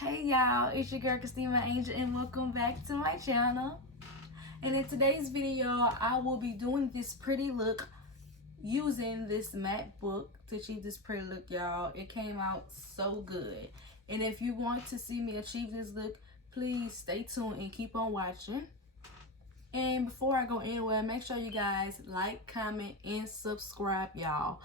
Hey y'all, it's your girl Kristine, my angel, and welcome back to my channel. And in today's video, I will be doing this pretty look using this matte book to achieve this pretty look, y'all. It came out so good. And if you want to see me achieve this look, please stay tuned and keep on watching. And before I go anywhere, make sure you guys like, comment, and subscribe, y'all.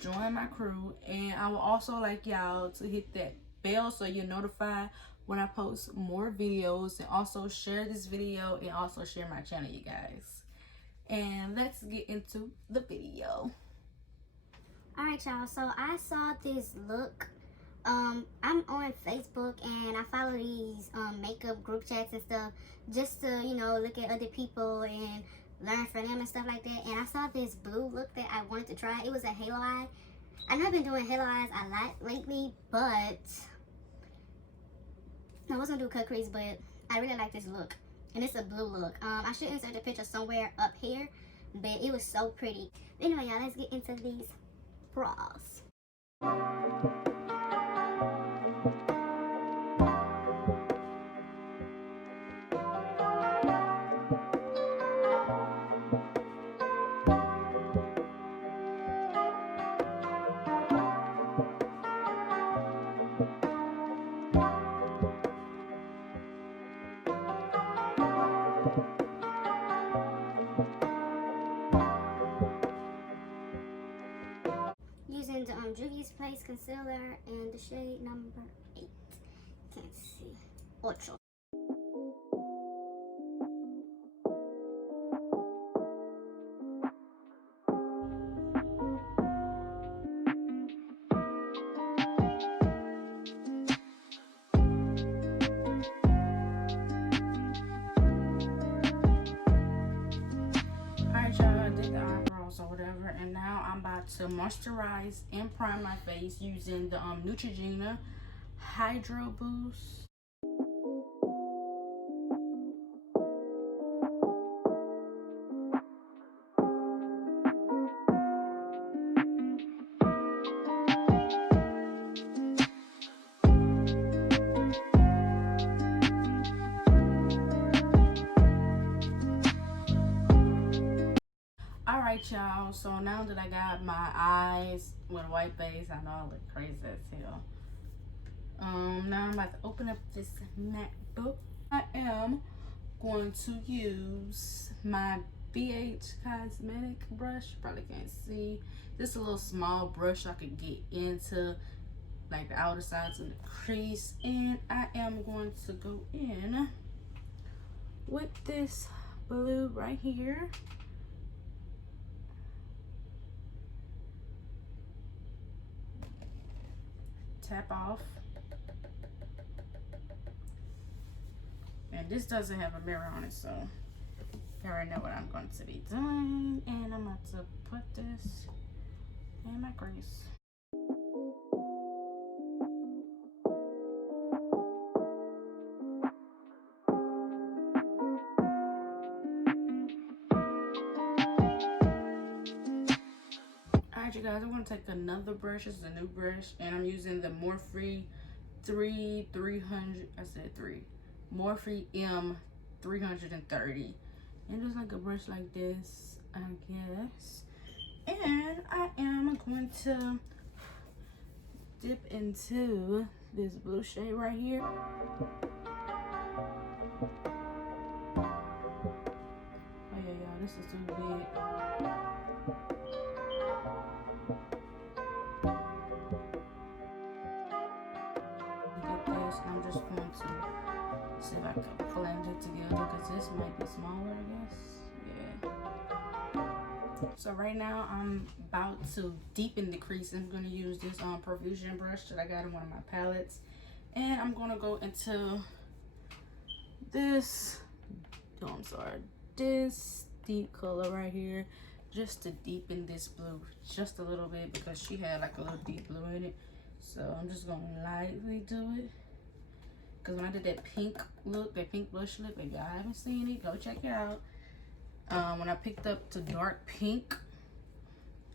Join my crew. And I would also like y'all to hit that bell so you're notified when I post more videos, and also share this video and also share my channel, you guys. And let's get into the video. Alright, y'all, so I saw this look. I'm on Facebook and I follow these makeup group chats and stuff just to, look at other people and learn from them and stuff like that. And I saw this blue look that I wanted to try. It was a halo eye. I know I've been doing halo eyes a lot lately, but I was gonna do cut crease, but I really like this look. And it's a blue look. I should insert the picture somewhere up here, but it was so pretty. Anyway, y'all, let's get into these bras. Using the Juvia Place concealer and the shade number 8. Can't see. 8. Alright, y'all, I did the eyebrows or whatever, and now I'm about to moisturize and prime my face using the Neutrogena Hydro Boost. Alright, y'all, so now that I got my eyes with a white base, I know I look crazy as hell. Now I'm about to open up this matte book. I am going to use my BH cosmetic brush. Probably can't see. This is a little small brush so I could get into like the outer sides of the crease. And I am going to go in with this blue right here. Tap off. And this doesn't have a mirror on it, so you already know what I'm going to be doing. And I'm about to put this in my crease. Alright, you guys, I'm going to take another brush. This is a new brush, and I'm using the Morphe 300. I said 3. Morphe M330, and just like a brush like this, I guess. And I am going to dip into this blue shade right here. Oh yeah, y'all, this is too big. I'm just going to see if I can blend it together, because this might be smaller, I guess. Yeah. So right now I'm about to deepen the crease. I'm going to use this Profusion brush that I got in one of my palettes, and I'm going to go into this, this deep color right here, just to deepen this blue just a little bit, because she had like a little deep blue in it. So I'm just going to lightly do it. Because when I did that pink look, that pink blush look, if y'all haven't seen it, go check it out. When I picked up to dark pink,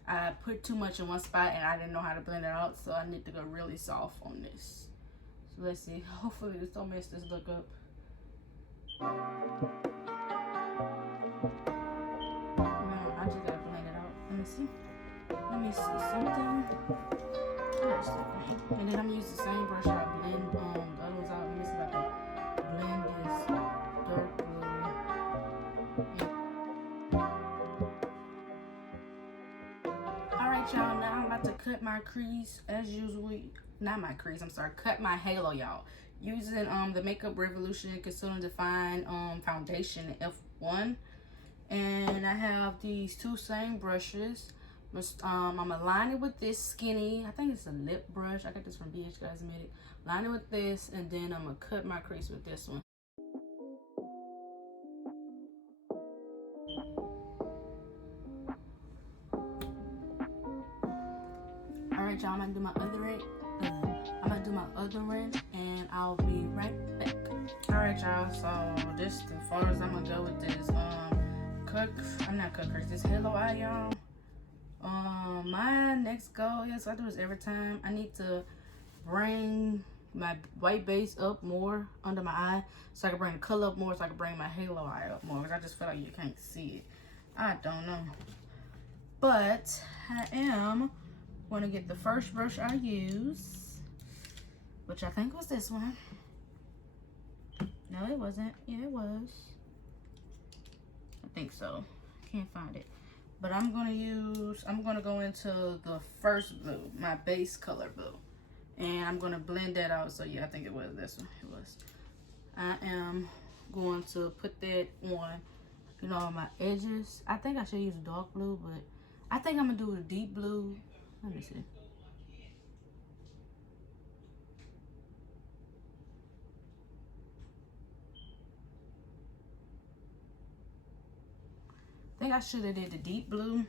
I put too much in one spot and I didn't know how to blend it out, so I need to go really soft on this. So let's see. Hopefully this don't mess this look up. Man, I just gotta blend it out. Let me see. Let me see something. And then I'm gonna use the same brush I blend the other ones out. Let me see if I can blend this dark blue. Alright y'all, now I'm about to cut my crease as usual. Not my crease, I'm sorry, cut my halo, y'all. Using the Makeup Revolution Conceal and Define foundation F1. And I have these two same brushes. I'm gonna line it with this skinny, I think it's a lip brush. I got this from BH Cosmetic. Line it with this, and then I'm gonna cut my crease with this one. Alright y'all, I'm gonna do my other end. And I'll be right back. Alright y'all, so this as far as I'm gonna go with this this halo eye, y'all. My next goal is, I do this every time, I need to bring my white base up more under my eye, so I can bring the color up more, so I can bring my halo eye up more, because I just feel like you can't see it. I don't know, but I am going to get the first brush I use, which I think was this one. No, it wasn't. Yeah, it was. I think so. Can't find it. But I'm gonna go into the first blue, my base color blue. And I'm gonna blend that out. So yeah, I think it was this one. It was. I am going to put that on, you know, on my edges. I think I should use dark blue, but I think I'm gonna do a deep blue. Let me see. I think I should have did the deep blue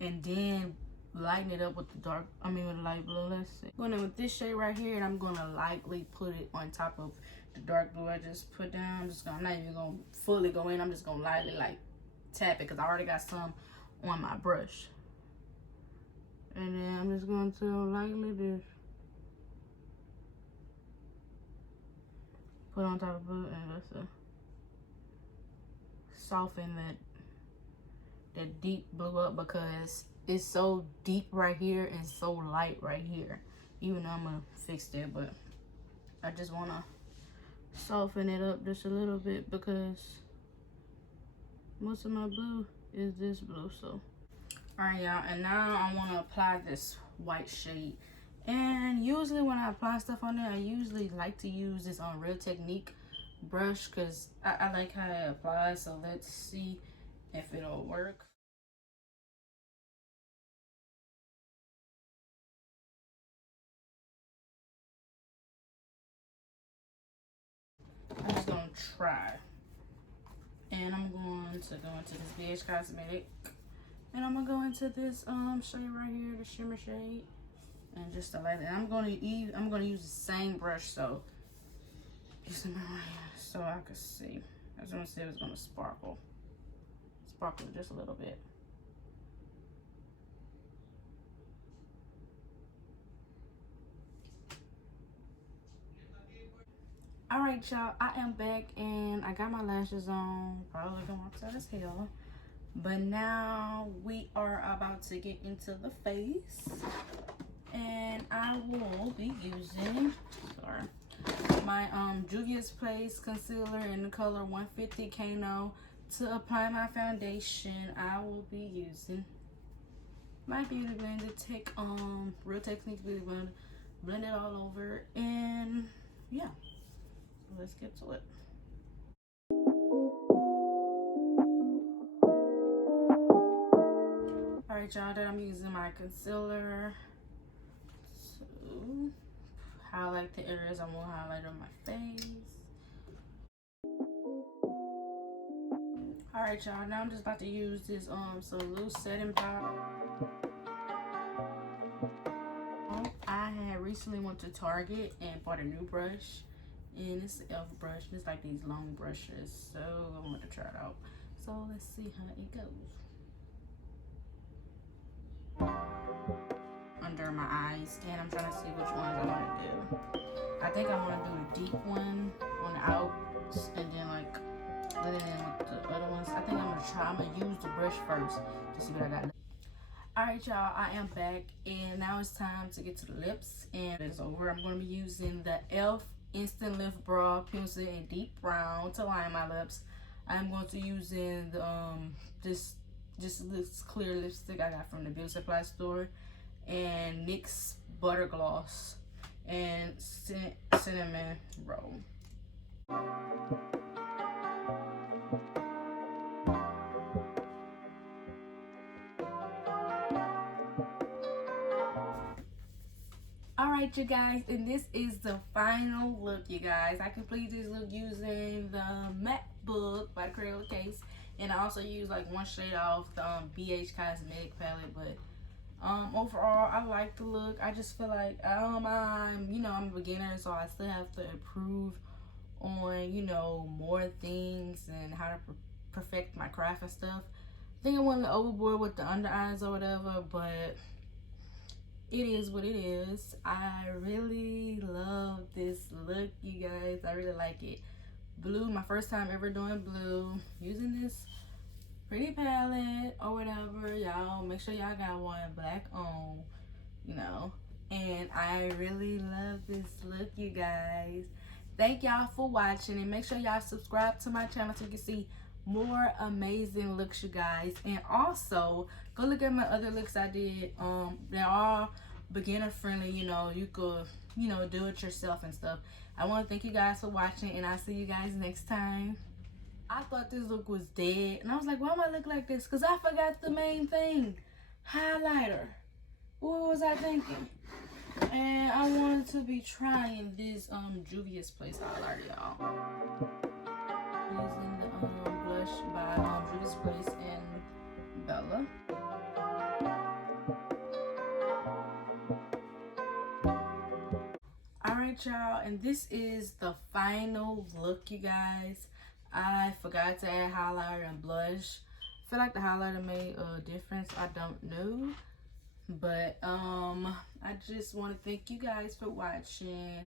and then lighten it up with the dark, with the light blue. Let's see. Going in with this shade right here, and I'm gonna lightly put it on top of the dark blue I just put down. I'm not even gonna fully go in. I'm just gonna lightly like tap it because I already got some on my brush. And then I'm just going to lightly just put on top of blue, and let's soften that deep blue up, because it's so deep right here and so light right here. Even though I'm gonna fix that, but I just wanna soften it up just a little bit, because most of my blue is this blue. So alright y'all, and now I want to apply this white shade. And usually when I apply stuff on there, I usually like to use this Real Technique brush, because I like how it applies. So let's see if it'll work. I'm just gonna try. And I'm going to go into this BH Cosmetic, and I'm gonna go into this shade right here, the shimmer shade, and just to light it. I'm gonna use the same brush, so it's in my eye, so I can see. I just want to see if it's gonna sparkle just a little bit. All right, y'all, I am back, and I got my lashes on. Probably looking upside as hell. But now we are about to get into the face, and I will be using my Juvia Place concealer in the color 150 KANO to apply my foundation. I will be using my beauty blender, Real Technique beauty blender, blend it all over, and yeah, let's get to it. Alright y'all, that I'm using my concealer to highlight the areas I want to highlight on my face. Alright y'all, now I'm just about to use this some loose setting powder. I had recently went to Target and bought a new brush, and it's an e.l.f. brush. It's like these long brushes, so I want to try it out. So let's see how it goes. Under my eyes, and I'm trying to see which ones I want to do. I think I want to do the deep one on the outs and then like let it in with the other ones. I think I'm gonna use the brush first to see what I got. Alright y'all, I am back and now it's time to get to the lips, and it's over. I'm going to be using the e.l.f. Instant Lift Brow Pencil in deep brown to line my lips. I'm going to use in the this clear lipstick I got from the beauty supply store, and NYX Butter Gloss and Cinnamon Roll. Alright you guys, and this is the final look, you guys. I completed this look using the matte book by Crayon case, and I also used like one shade off the BH Cosmetic palette. But overall I like the look. I just feel like I'm a beginner, so I still have to improve on more things and how to perfect my craft and stuff. I think I went overboard with the under eyes or whatever, but it is what it is. I really love this look, you guys. I really like it. Blue, my first time ever doing blue, using this pretty palette or whatever. Y'all make sure y'all got one black on, and I really love this look, you guys. Thank y'all for watching, and make sure y'all subscribe to my channel so you can see more amazing looks, you guys. And also go look at my other looks I did. They're all beginner friendly. You could do it yourself and stuff. I want to thank you guys for watching, and I'll see you guys next time. I thought this look was dead, and I was like, why do I look like this? Because I forgot the main thing, highlighter. What was I thinking? And I wanted to be trying this Juvia Place highlighter, y'all. Using the blush by Juvia Place and Bella. Alright y'all, and this is the final look, you guys. I forgot to add highlighter and blush. I feel like the highlighter made a difference. I don't know. But I just want to thank you guys for watching.